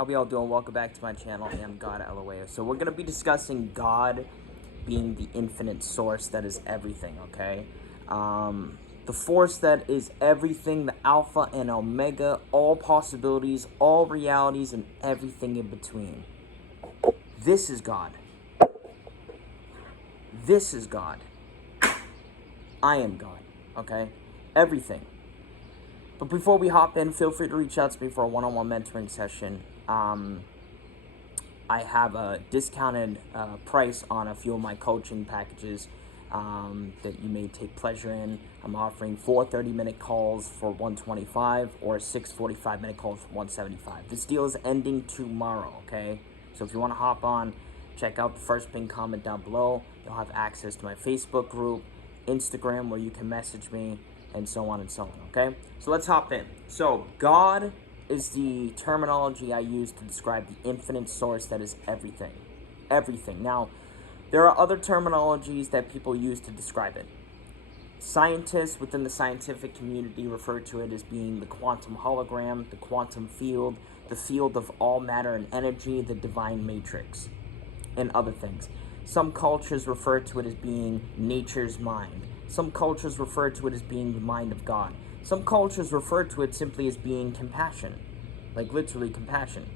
How we all doing? Welcome back to my channel. I am God LOA. So we're going to be discussing God being the infinite source that is everything, okay? The force that is everything, the alpha and omega, all possibilities, all realities, and everything in between. This is God. This is God. I am God, okay? Everything. But before we hop in, feel free to reach out to me for a one-on-one mentoring session. I have a discounted price on a few of my coaching packages that you may take pleasure in. I'm offering 4 30-minute calls for $125 or 6 45-minute calls for $175. This deal is ending tomorrow, okay? So if you want to hop on, check out the first pinned comment down below. You'll have access to my Facebook group, Instagram, where you can message me, and so on and so on, okay? So let's hop in. So God is the terminology I use to describe the infinite source that is everything. Everything. Now, there are other terminologies that people use to describe it. Scientists within the scientific community refer to it as being the quantum hologram, the quantum field, the field of all matter and energy, the divine matrix, and other things. Some cultures refer to it as being nature's mind. Some cultures refer to it as being the mind of God. Some cultures refer to it simply as being compassion, like literally compassion.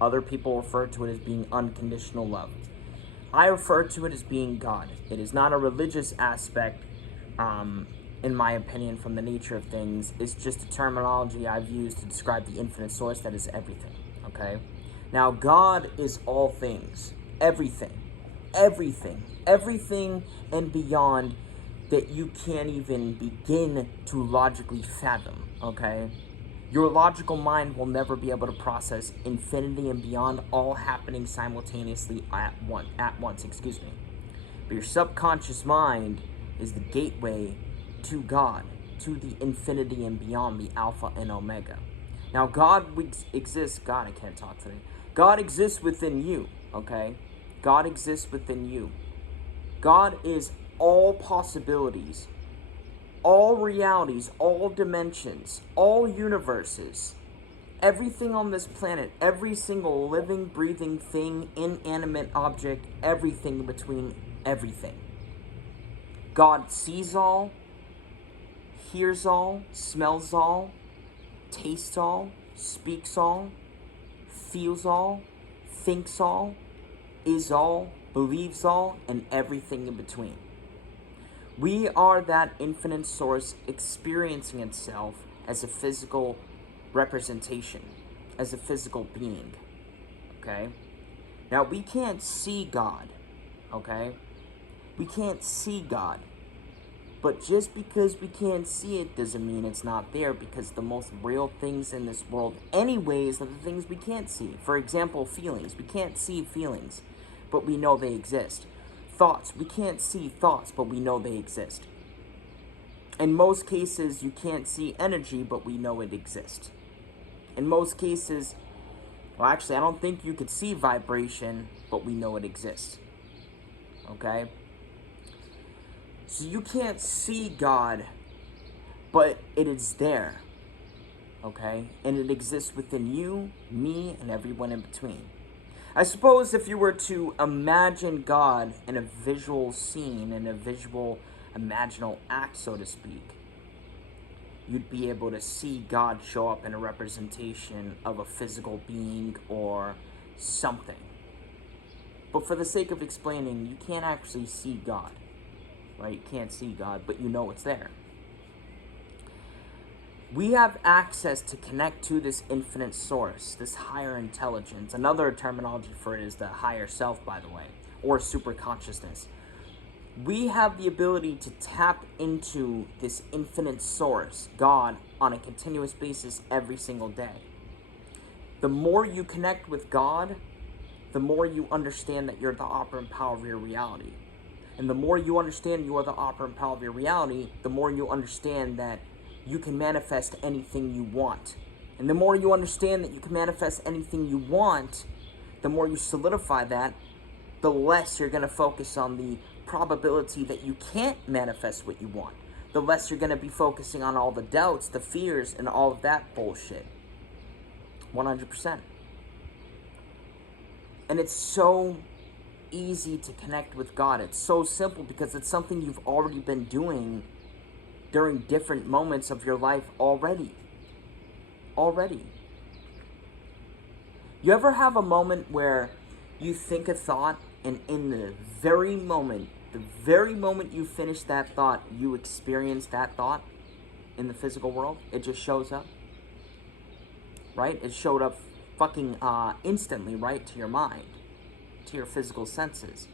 Other people refer to it as being unconditional love. I refer to it as being God. It is not a religious aspect, in my opinion, from the nature of things. It's just a terminology I've used to describe the infinite source that is everything, okay? Now, God is all things, everything, everything and beyond that you can't even begin to logically fathom, okay? Your logical mind will never be able to process infinity and beyond, all happening simultaneously at once, excuse me. But your subconscious mind is the gateway to God, to the infinity and beyond, the alpha and omega. Now, God exists, God, I can't talk today. God exists within you, okay? God exists within you. God is all possibilities, all realities, all dimensions, all universes, everything on this planet, every single living, breathing thing, inanimate object, everything in between, everything. God sees all, hears all, smells all, tastes all, speaks all, feels all, thinks all, is all, believes all, and everything in between. We are that infinite source experiencing itself as a physical representation, as a physical being, okay? Now, we can't see God, okay? We can't see God. But just because we can't see it doesn't mean it's not there, because the most real things in this world anyways are the things we can't see. For example, feelings. We can't see feelings, but we know they exist. Thoughts. We can't see thoughts, but we know they exist. In most cases, you can't see energy, but we know it exists. In most cases, well, actually, I don't think you could see vibration, but we know it exists. Okay? So you can't see God, but it is there. Okay? And it exists within you, me, and everyone in between. I suppose if you were to imagine God in a visual scene, in a visual imaginal act, so to speak, you'd be able to see God show up in a representation of a physical being or something. But for the sake of explaining, you can't actually see God, right? You can't see God, but you know it's there. We have access to connect to this infinite source, this higher intelligence. Another terminology for it is the higher self, by the way, or super consciousness. We have the ability to tap into this infinite source, God, on a continuous basis every single day. The more you connect with God, the more you understand that you're the operant power of your reality. And the more you understand you are the operant power of your reality, the more you understand that you can manifest anything you want. And the more you understand that you can manifest anything you want, the more you solidify that, the less you're going to focus on the probability that you can't manifest what you want. The less you're going to be focusing on all the doubts, the fears, and all of that bullshit. 100%. And it's so easy to connect with God. It's so simple because it's something you've already been doing during different moments of your life already. You ever have a moment where you think a thought, and in the very moment you finish that thought, you experience that thought in the physical world? It just shows up, right? It showed up fucking instantly, right, to your mind, to your physical senses.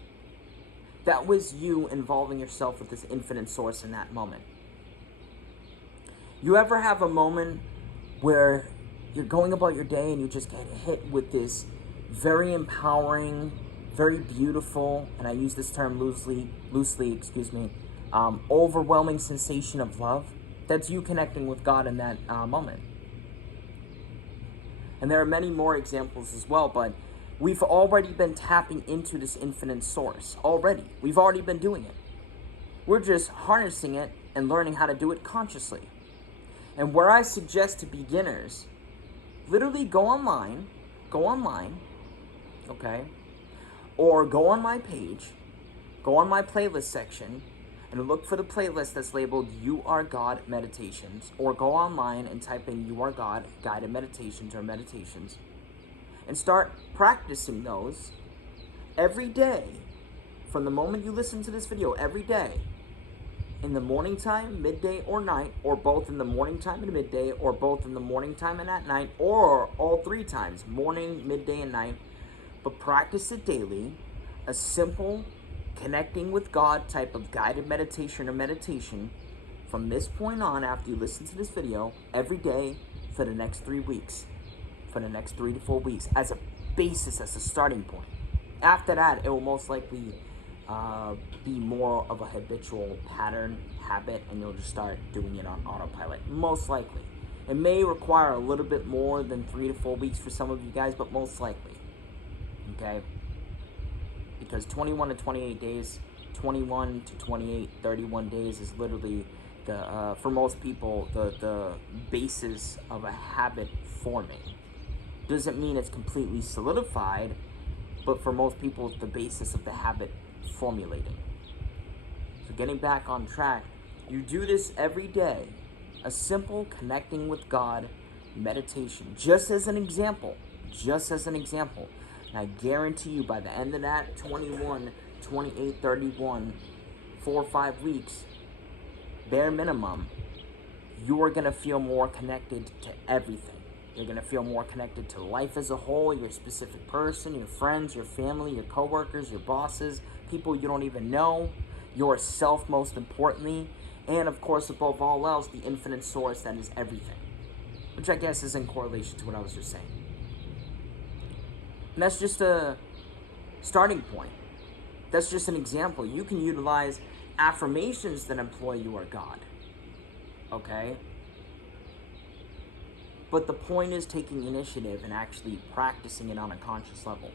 That was you involving yourself with this infinite source in that moment. You ever have a moment where you're going about your day and you just get hit with this very empowering, very beautiful, and I use this term loosely, overwhelming sensation of love? That's you connecting with God in that moment. And there are many more examples as well, but we've already been tapping into this infinite source already. We've already been doing it. We're just harnessing it and learning how to do it consciously. And where I suggest to beginners, literally go online, okay? Or go on my page, go on my playlist section, and look for the playlist that's labeled You Are God Meditations, or go online and type in You Are God Guided Meditations or Meditations, and start practicing those every day. From the moment you listen to this video, every day, in the morning time, midday, or night, or both in the morning time and midday, or both in the morning time and at night, or all three times, morning, midday, and night. But practice it daily, a simple connecting with God type of guided meditation or meditation from this point on after you listen to this video every day for the next 3 weeks, for the next 3 to 4 weeks, as a basis, as a starting point. After that, it will most likely be more of a habitual pattern, habit, and you'll just start doing it on autopilot, most likely. It may require a little bit more than 3 to 4 weeks for some of you guys, but most likely, okay? Because 21 to 28 days, 21 to 28, 31 days is literally, for most people, the basis of a habit forming. Doesn't mean it's completely solidified, but for most people, it's the basis of the habit formulating. So getting back on track, you do this every day, a simple connecting with God meditation, just as an example. And I guarantee you by the end of that 21, 28, 31, 4 or 5 weeks, bare minimum, you are going to feel more connected to everything. You're going to feel more connected to life as a whole, your specific person, your friends, your family, your coworkers, your bosses, people you don't even know, yourself most importantly, and of course, above all else, the infinite source that is everything. Which I guess is in correlation to what I was just saying. And that's just a starting point. That's just an example. You can utilize affirmations that employ You Are God. Okay? But the point is taking initiative and actually practicing it on a conscious level.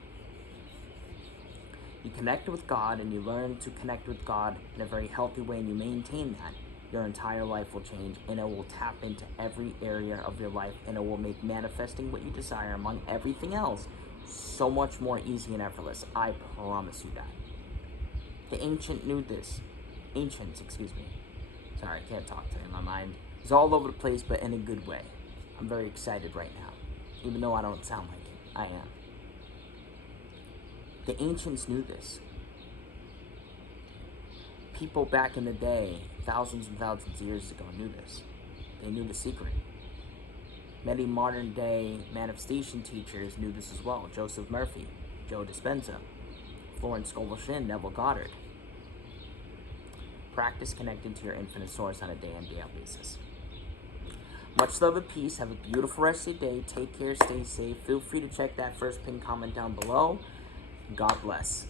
You connect with God and you learn to connect with God in a very healthy way, and you maintain that. Your entire life will change, and it will tap into every area of your life, and it will make manifesting what you desire among everything else so much more easy and effortless. I promise you that. The ancients knew this. Sorry, I can't talk today. My mind is all over the place, but in a good way. I'm very excited right now, even though I don't sound like it. I am. The ancients knew this. People back in the day, thousands and thousands of years ago, knew this. They knew the secret. Many modern day manifestation teachers knew this as well. Joseph Murphy, Joe Dispenza, Florence Scovel-Shinn, Neville Goddard. Practice connecting to your infinite source on a day-in, day-out basis. Much love and peace. Have a beautiful rest of your day. Take care. Stay safe. Feel free to check that first pinned comment down below. God bless.